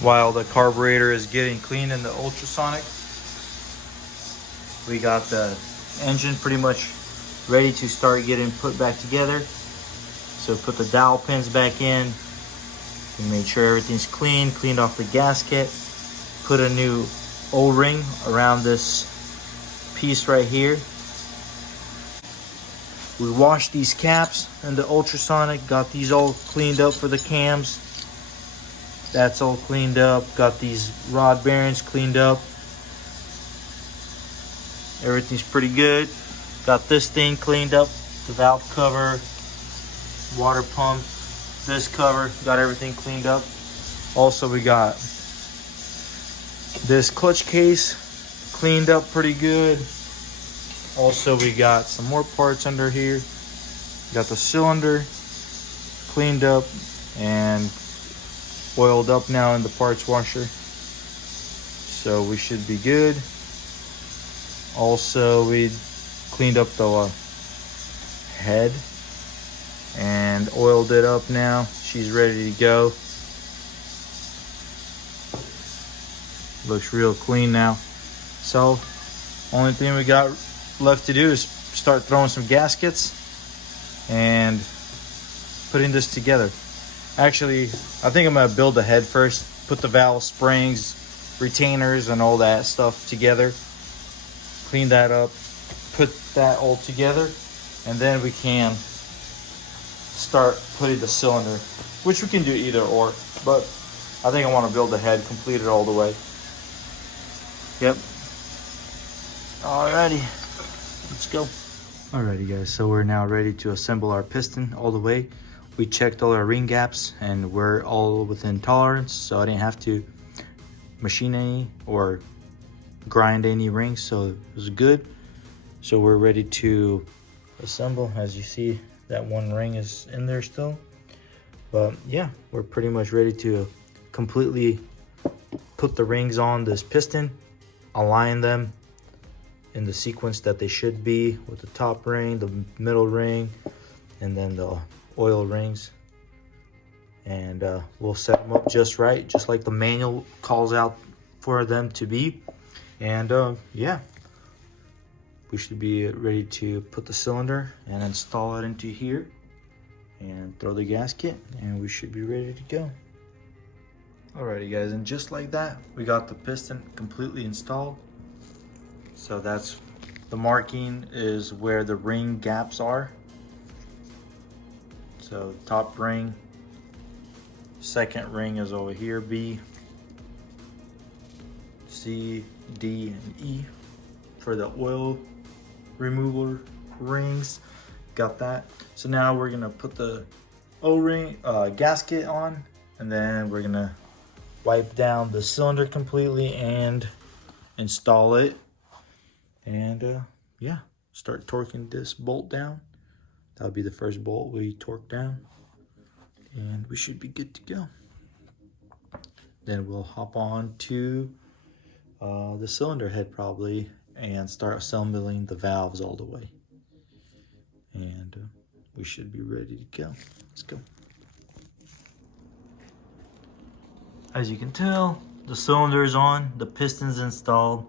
While the carburetor is getting cleaned in the ultrasonic, we got the engine pretty much ready to start getting put back together. So put the dowel pins back in. We made sure everything's clean, cleaned off the gasket, put a new O-ring around this piece right here. We washed these caps in the ultrasonic, got these all cleaned up for the cams. That's all cleaned up. Got these rod bearings cleaned up. Everything's pretty good. Got this thing cleaned up, the valve cover, water pump, this cover, got everything cleaned up. Also, we got this clutch case cleaned up pretty good. Also, we got some more parts under here. Got the cylinder cleaned up and oiled up now in the parts washer. So we should be good. Also, we cleaned up the head and oiled it up now. She's ready to go. Looks real clean now. So only thing we got left to do is start throwing some gaskets and putting this together. Actually, I think I'm gonna build the head first, put the valve springs, retainers and all that stuff together, clean that up, put that all together, and then we can start putting the cylinder, which we can do either or, but I think I want to build the head, complete it all the way. Yep. Alrighty, let's go. Alrighty guys, so we're now ready to assemble our piston all the way. We checked all our ring gaps and we're all within tolerance, so I didn't have to machine any or grind any rings, so it was good. So we're ready to assemble. As you see, that one ring is in there still, but yeah, we're pretty much ready to completely put the rings on this piston, align them in the sequence that they should be, with the top ring, the middle ring, and then the oil rings. And we'll set them up just right, just like the manual calls out for them to be. And yeah, we should be ready to put the cylinder and install it into here and throw the gasket, and we should be ready to go. Alrighty guys, and just like that, we got the piston completely installed. So that's the marking is where the ring gaps are. So top ring, second ring is over here, B, C, D, and E for the oil removal rings. Got that. So now we're gonna put the O-ring gasket on, and then we're gonna wipe down the cylinder completely and install it. And yeah, start torquing this bolt down. That'll be the first bolt we torque down, and we should be good to go. Then we'll hop on to the cylinder head probably and start assembling the valves all the way. And we should be ready to go. Let's go. As you can tell, the cylinder is on, the piston's installed,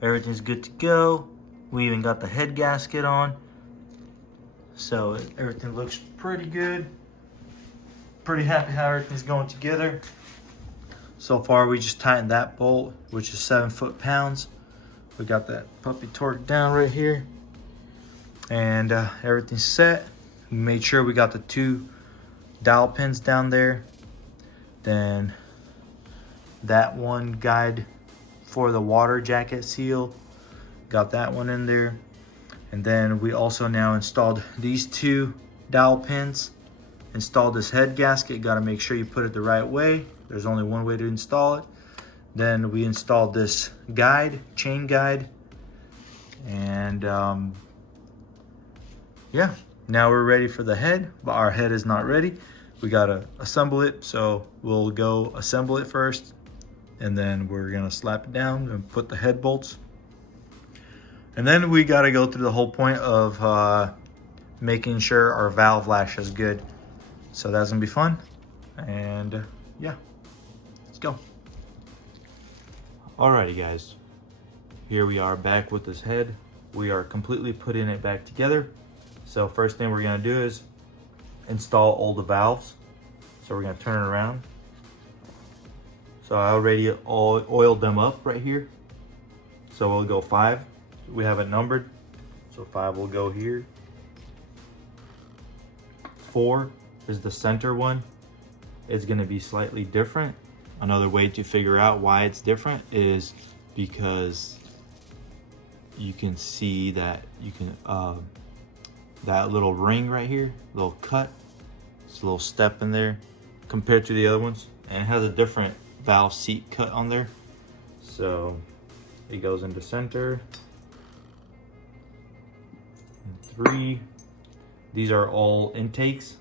everything's good to go. We even got the head gasket on. So everything looks pretty good. Pretty happy how everything's going together. So far we just tightened that bolt, which is 7 foot-pounds. We got that puppy torqued down right here. And everything's set. We made sure we got the 2 dowel pins down there. Then that one guide for the water jacket seal, got that one in there. And then we also now installed these 2 dowel pins, installed this head gasket. Got to make sure you put it the right way. There's only one way to install it. Then we installed this guide, chain guide, and yeah, now we're ready for the head, but our head is not ready. We gotta assemble it, so we'll go assemble it first, and then we're gonna slap it down and put the head bolts. And then we gotta go through the whole point of making sure our valve lash is good. So that's gonna be fun, and yeah, go. Alrighty guys, here we are back with this head. We are completely putting it back together. So first thing we're gonna do is install all the valves. So we're gonna turn it around. So I already oiled them up right here. So we'll go 5. We have it numbered. So 5 will go here. 4 is the center one. It's gonna be slightly different. Another way to figure out why it's different is because you can see that you can that little ring right here, little cut, it's a little step in there compared to the other ones, and it has a different valve seat cut on there. So it goes into center. And 3, these are all intakes.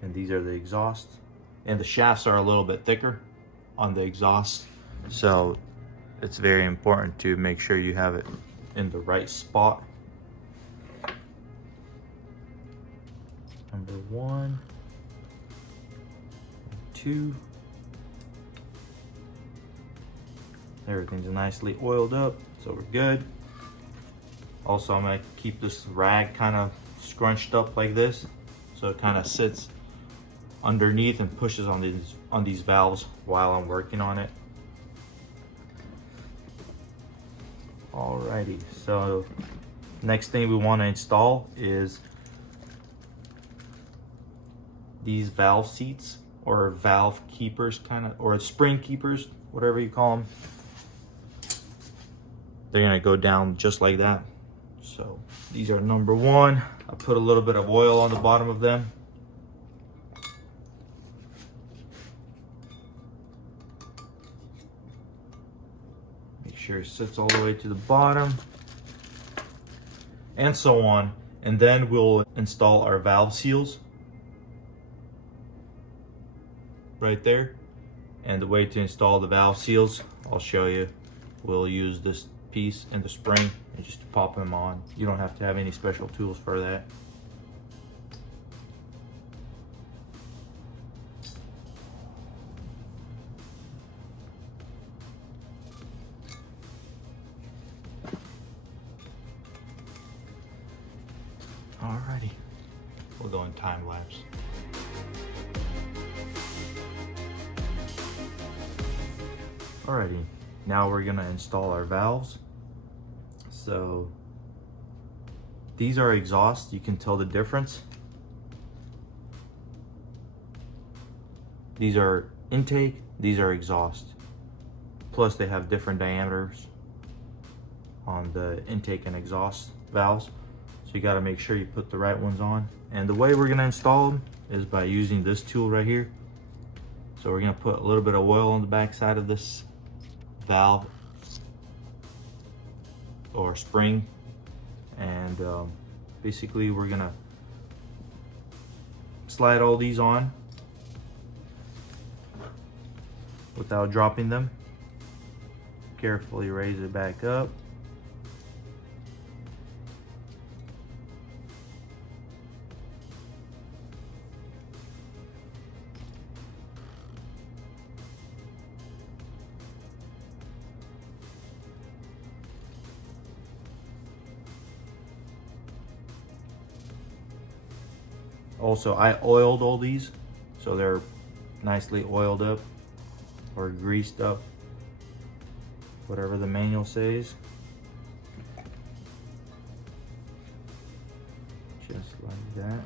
And these are the exhaust, and the shafts are a little bit thicker on the exhaust, so it's very important to make sure you have it in the right spot. Number 1, 2. Everything's nicely oiled up, so we're good. Also, I'm gonna keep this rag kind of scrunched up like this, so it kind of sits underneath and pushes on these valves while I'm working on it. Alrighty, so next thing we want to install is these valve seats, or valve keepers kind of, or spring keepers, whatever you call them. They're gonna go down just like that. So these are number 1. I put a little bit of oil on the bottom of them. Sure it sits all the way to the bottom, and so on. And then we'll install our valve seals right there. And the way to install the valve seals, I'll show you. We'll use this piece and the spring and just pop them on. You don't have to have any special tools for that. Alrighty, we'll go in time lapse. Alrighty, now we're gonna install our valves. So these are exhaust, you can tell the difference. These are intake, these are exhaust. Plus they have different diameters on the intake and exhaust valves. So you got to make sure you put the right ones on. And the way we're going to install them is by using this tool right here. So we're going to put a little bit of oil on the back side of this valve or spring, and basically we're going to slide all these on without dropping them. Carefully raise it back up. Also, I oiled all these, so they're nicely oiled up or greased up, whatever the manual says. Just like that.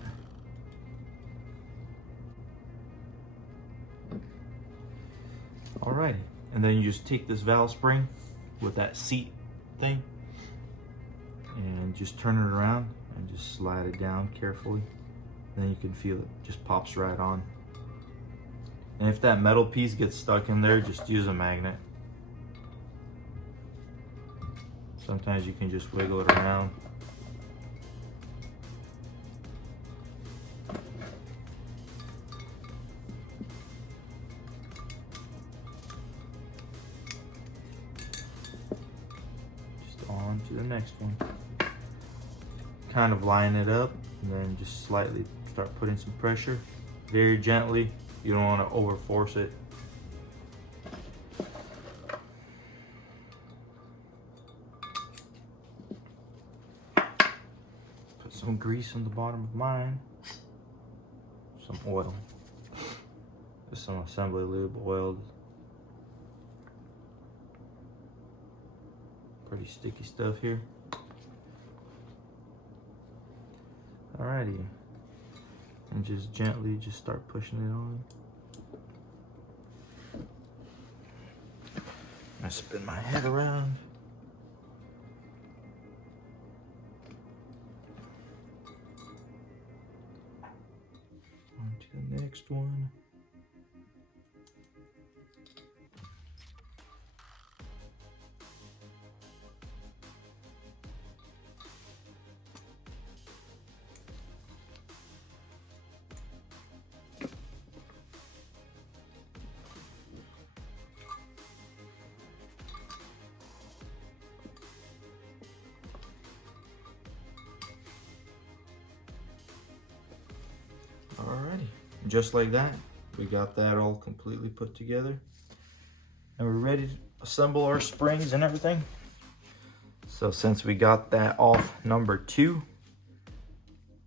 Alrighty, and then you just take this valve spring with that seat thing and just turn it around and just slide it down carefully. Then you can feel it just pops right on. And if that metal piece gets stuck in there, just use a magnet. Sometimes you can just wiggle it around. Just on to the next one. Kind of line it up and then just slightly start putting some pressure very gently. You don't want to over force it. Put some grease on the bottom of mine. Some oil. Just some assembly lube oil. Pretty sticky stuff here. Alrighty. And just gently just start pushing it on. I spin my head around. On to the next one. Alrighty, just like that, we got that all completely put together. And we're ready to assemble our springs and everything. So since we got that off number 2,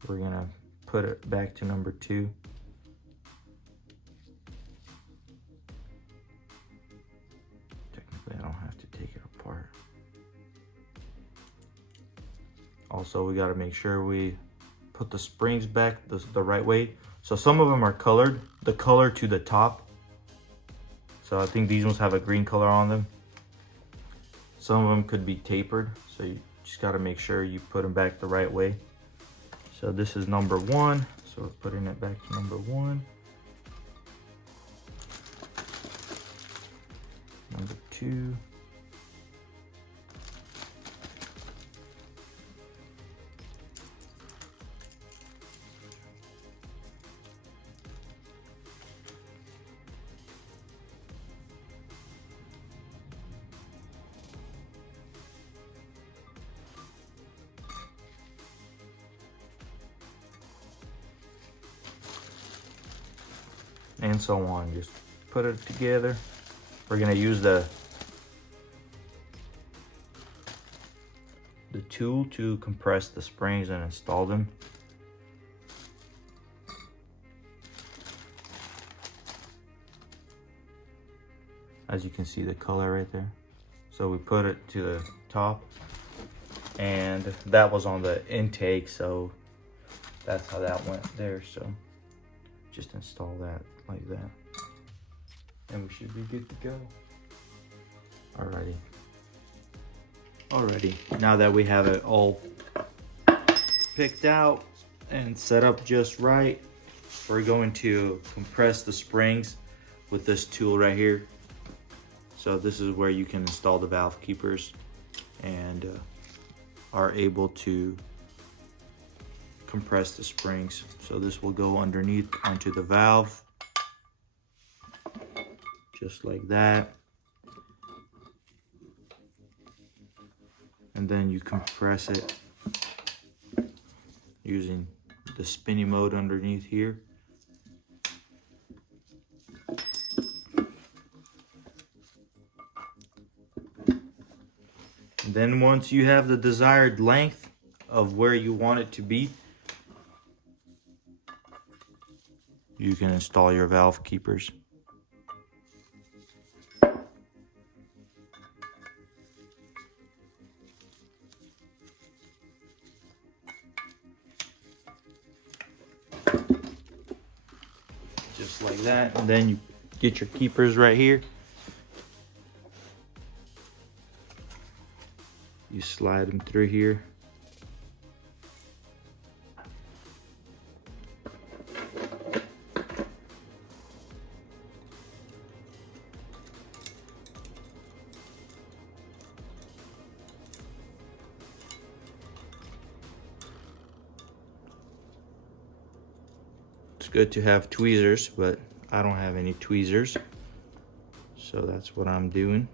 we're gonna put it back to number 2. Technically, I don't have to take it apart. Also, we gotta make sure we put the springs back the right way. So some of them are colored, the color to the top. So I think these ones have a green color on them. Some of them could be tapered, so you just got to make sure you put them back the right way. So this is number 1, so we're putting it back to number 1. Number 2. And so on. Just put it together. We're gonna use the tool to compress the springs and install them. As you can see the color right there. So we put it to the top, and that was on the intake, so that's how that went there. So just install that like that, and we should be good to go. Alrighty, now that we have it all picked out and set up just right, we're going to compress the springs with this tool right here. So this is where you can install the valve keepers and are able to compress the springs. So this will go underneath onto the valve, just like that. And then you compress it using the spinny mode underneath here. And then once you have the desired length of where you want it to be, you can install your valve keepers. Just like that, and then you get your keepers right here. You slide them through here. It's good to have tweezers, but I don't have any tweezers, so that's what I'm doing.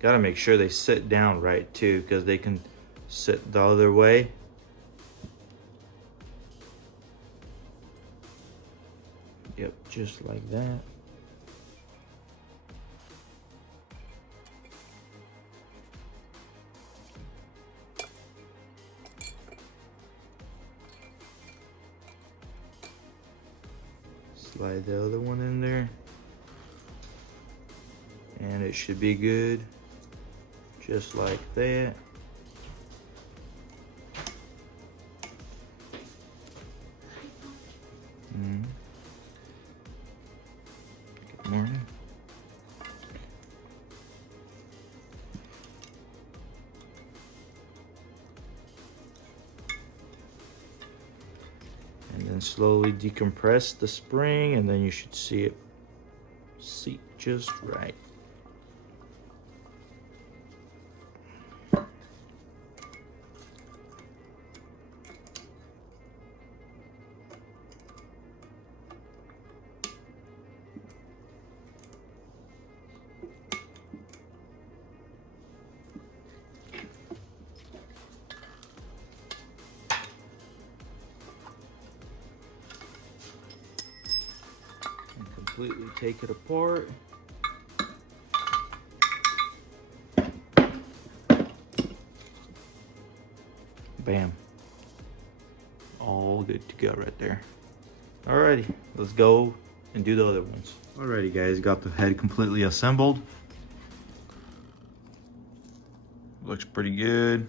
Gotta make sure they sit down right too, because they can sit the other way. Yep, just like that. Slide the other one in there. And it should be good. Just like that. Good morning. And then slowly decompress the spring, and then you should see it seat just right. Completely take it apart. Bam. All good to go right there. Alrighty, let's go and do the other ones. Alrighty guys, got the head completely assembled. Looks pretty good.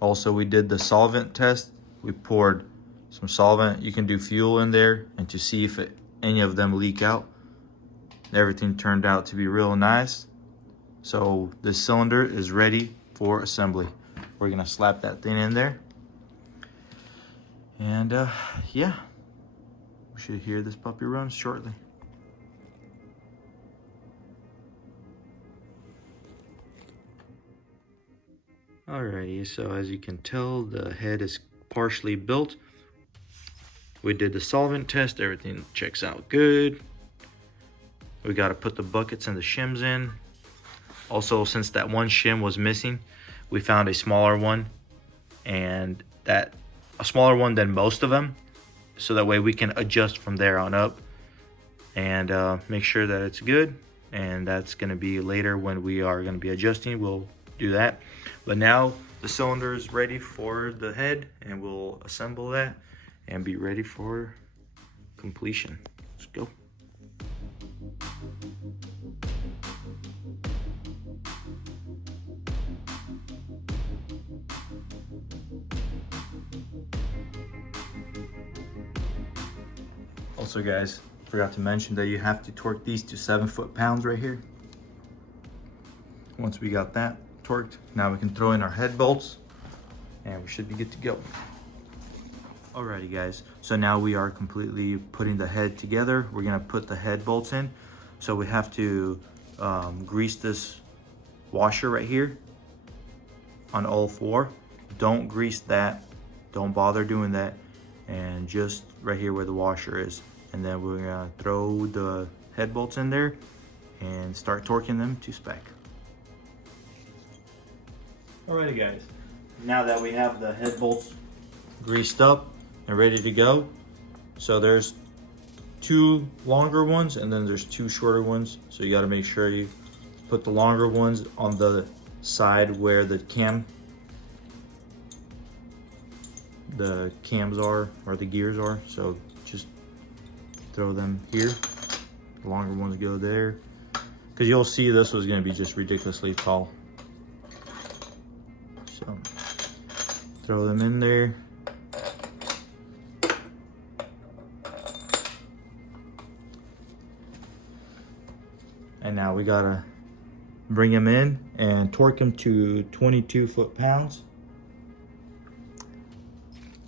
Also, we did the solvent test. We poured some solvent. You can do fuel in there and to see if any of them leak out. Everything turned out to be real nice. So this cylinder is ready for assembly. We're gonna slap that thing in there. And yeah, we should hear this puppy run shortly. Alrighty, so as you can tell, the head is partially built. We did the solvent test, everything checks out good. We got to put the buckets and the shims in. Also, since that one shim was missing, we found a smaller one, and a smaller one than most of them, so that way we can adjust from there on up and make sure that it's good. And that's going to be later when we are going to be adjusting, we'll do that. But now the cylinder is ready for the head, and we'll assemble that and be ready for completion. Let's go. Also guys, forgot to mention that you have to torque these to 7 foot-pounds right here. Once we got that torqued, now we can throw in our head bolts and we should be good to go. Alrighty guys, so now we are completely putting the head together. We're gonna put the head bolts in. So we have to grease this washer right here on all 4. Don't grease that, don't bother doing that, and just right here where the washer is. And then we're gonna throw the head bolts in there and start torquing them to spec. Alrighty guys, now that we have the head bolts greased up and ready to go, so there's 2 longer ones and then there's 2 shorter ones. So you got to make sure you put the longer ones on the side where the cams are, or the gears are. So just throw them here. The longer ones go there, because you'll see this was going to be just ridiculously tall. So throw them in there. And now we gotta bring them in and torque them to 22 foot-pounds.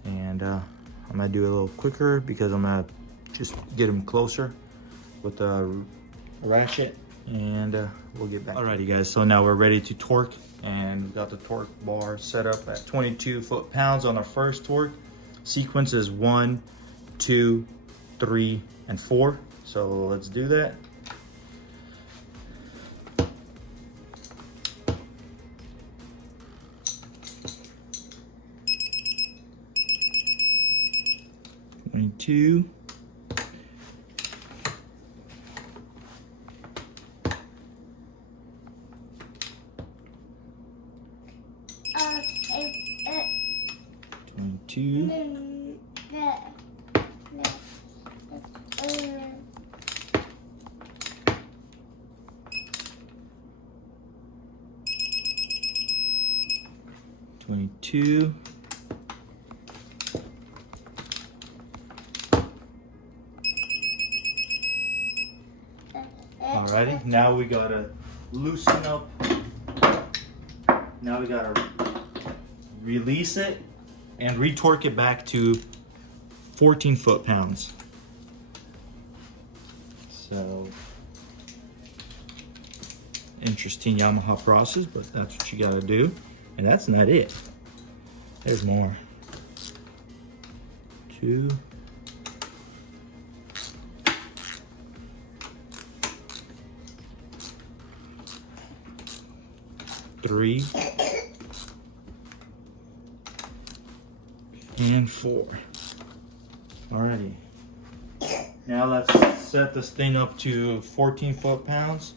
And I'm gonna do it a little quicker because I'm gonna just get them closer with the ratchet, and we'll get back. Alrighty guys, so now we're ready to torque, and we got the torque bar set up at 22 foot-pounds on our first torque. Sequence is 1, 2, 3, and 4. So let's do that. Two. 22. 22. Alrighty, now we gotta loosen up. Now we gotta release it and retorque it back to 14 foot-pounds. So, interesting Yamaha process, but that's what you gotta do. And that's not it. There's more. 2. 3. And 4. Alrighty. Now let's set this thing up to 14 foot-pounds.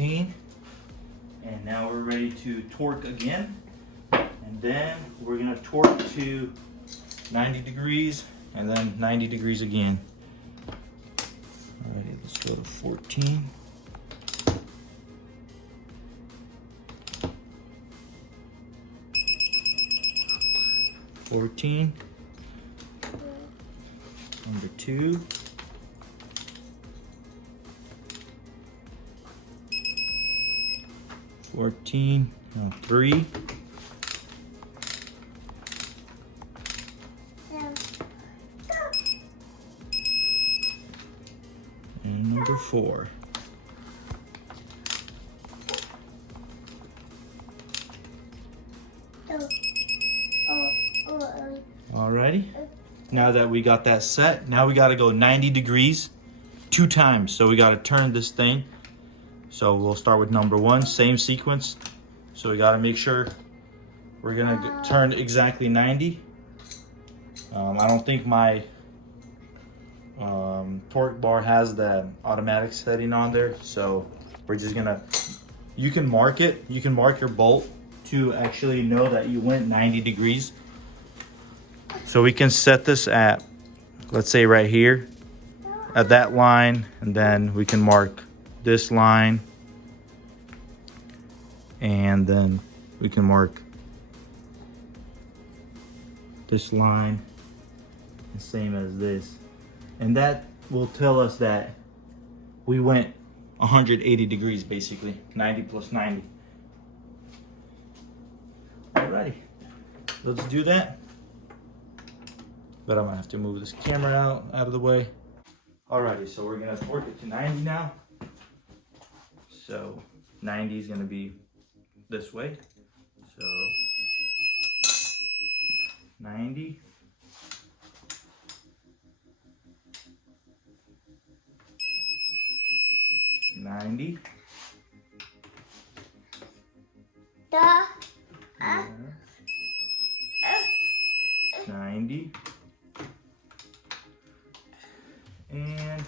And now we're ready to torque again, and then we're gonna torque to 90 degrees and then 90 degrees again. Alrighty, let's go to 14. 14. Number 2. 14. Now 3. And number 4. Alrighty. Now that we got that set, now we got to go 90 degrees 2 times. So we got to turn this thing. So we'll start with number 1, same sequence. So we got to make sure we're gonna turn exactly 90. I don't think my torque bar has the automatic setting on there, so we're just gonna, you can mark it, you can mark your bolt to actually know that you went 90 degrees. So we can set this at, let's say right here, at that line, and then we can mark this line, and then we can mark this line, the same as this. And that will tell us that we went 180 degrees, basically, 90 plus 90. Alrighty, let's do that. But I'm gonna have to move this camera out of the way. Alrighty, so we're gonna torque it to 90 now. So 90 is gonna be this way. So 90. 90. 90. And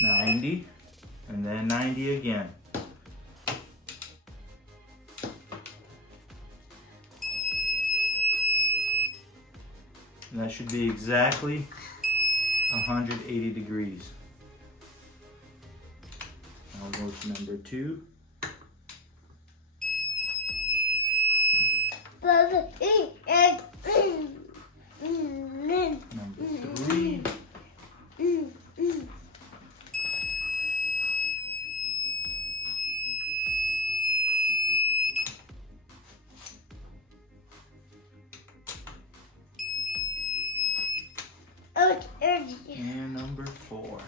90, and then 90 again. And that should be exactly 180 degrees. I'll go to number 2. Number 3. And number 4.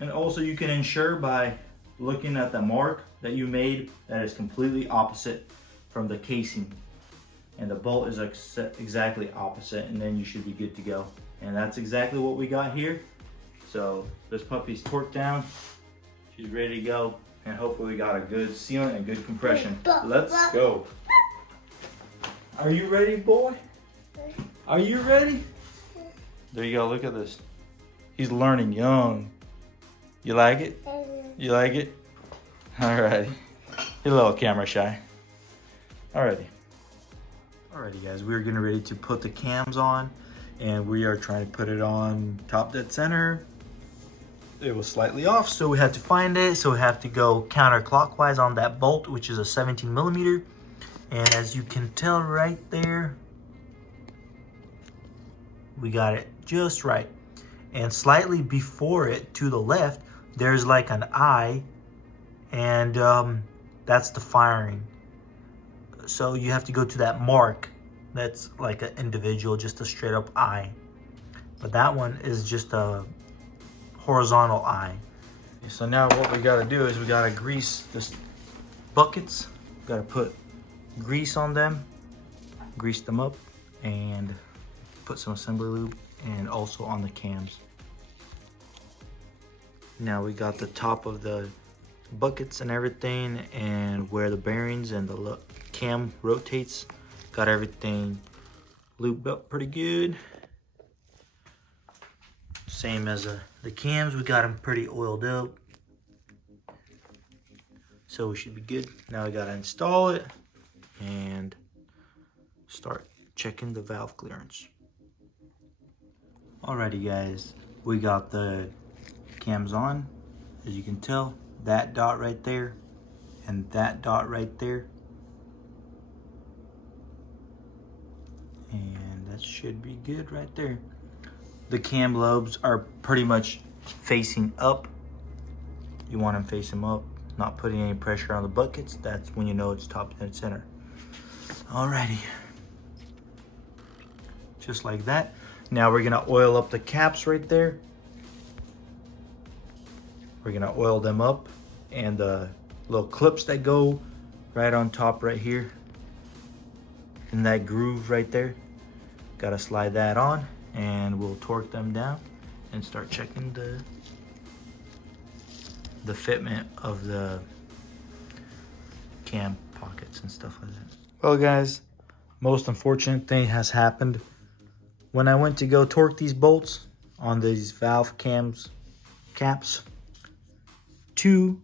And also you can ensure by looking at the mark that you made that is completely opposite from the casing. And the bolt is exactly opposite, and then you should be good to go. And that's exactly what we got here. So this puppy's torqued down. She's ready to go. And hopefully we got a good sealant and good compression. Let's go. Are you ready, boy? Are you ready? There you go, look at this. He's learning young. You like it? You like it? Alrighty. You're a little camera shy. Alrighty. Alrighty guys, we're getting ready to put the cams on, and we are trying to put it on top dead center. It was slightly off, so we had to find it. So we have to go counterclockwise on that bolt, which is a 17 millimeter. And as you can tell right there, we got it just right. And slightly before it, to the left, there's like an eye, and that's the firing. So you have to go to that mark. That's like an individual, just a straight up eye. But that one is just a horizontal eye. So now what we gotta do is we gotta grease this buckets. Gotta put grease on them, grease them up, and put some assembly lube, and also on the cams. Now we got the top of the buckets and everything, and where the bearings and the cam rotates, got everything lubed up pretty good. Same as the cams, we got them pretty oiled up, so we should be good. Now we gotta install it and start checking the valve clearance. Alrighty guys, we got the cams on. As you can tell, that dot right there and that dot right there, and that should be good right there. The cam lobes are pretty much facing up. You want them facing up, not putting any pressure on the buckets. That's when you know it's top dead center. Alrighty, just like that. Now we're gonna oil up the caps right there. We're gonna oil them up, and the little clips that go right on top right here in that groove right there, gotta slide that on, and we'll torque them down and start checking the fitment of the cam pockets and stuff like that. Well guys, most unfortunate thing has happened. When I went to go torque these bolts on these valve caps, 2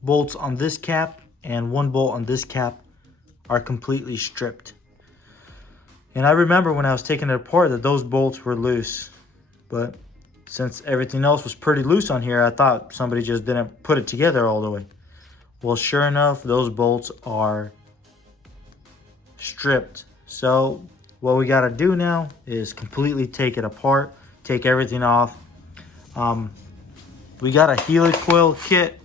bolts on this cap and 1 bolt on this cap are completely stripped. And I remember when I was taking it apart that those bolts were loose, but since everything else was pretty loose on here, I thought somebody just didn't put it together all the way. Well, sure enough, those bolts are stripped. So what we gotta do now is completely take it apart, take everything off. We got a helicoil kit,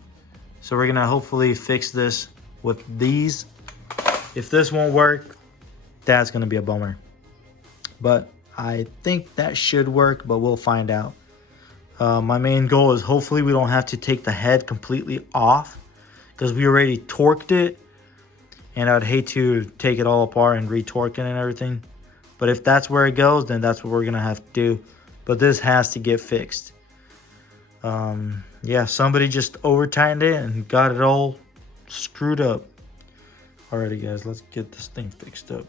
so we're gonna hopefully fix this with these. If this won't work, that's gonna be a bummer. But I think that should work, but we'll find out. My main goal is hopefully we don't have to take the head completely off, because we already torqued it, and I'd hate to take it all apart and re-torque it and everything. But if that's where it goes, then that's what we're gonna have to do. But this has to get fixed. Yeah, somebody just over tightened it and got it all screwed up. Alrighty guys, let's get this thing fixed up.